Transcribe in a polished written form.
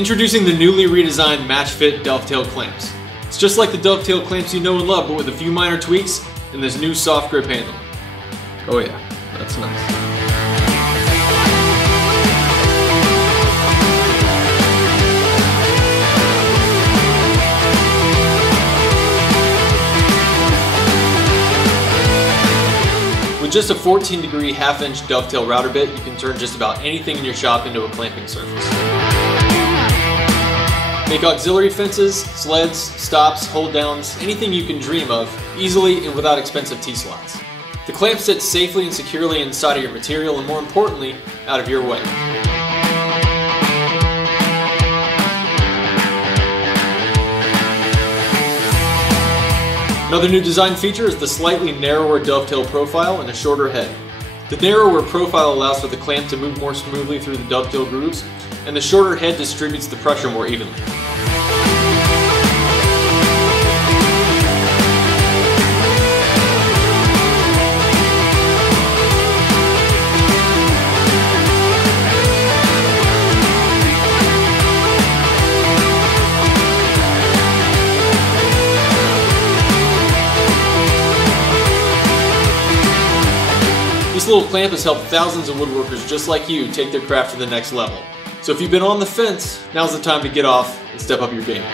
Introducing the newly redesigned Matchfit Dovetail clamps. It's just like the Dovetail clamps you know and love, but with a few minor tweaks and this new soft grip handle. Oh yeah, that's nice. With just a 14-degree half-inch dovetail router bit, you can turn just about anything in your shop into a clamping surface. Make auxiliary fences, sleds, stops, hold-downs, anything you can dream of, easily and without expensive T-slots. The clamp sits safely and securely inside of your material and, more importantly, out of your way. Another new design feature is the slightly narrower dovetail profile and a shorter head. The narrower profile allows for the clamp to move more smoothly through the dovetail grooves, and the shorter head distributes the pressure more evenly. This little clamp has helped thousands of woodworkers just like you take their craft to the next level. So if you've been on the fence, now's the time to get off and step up your game.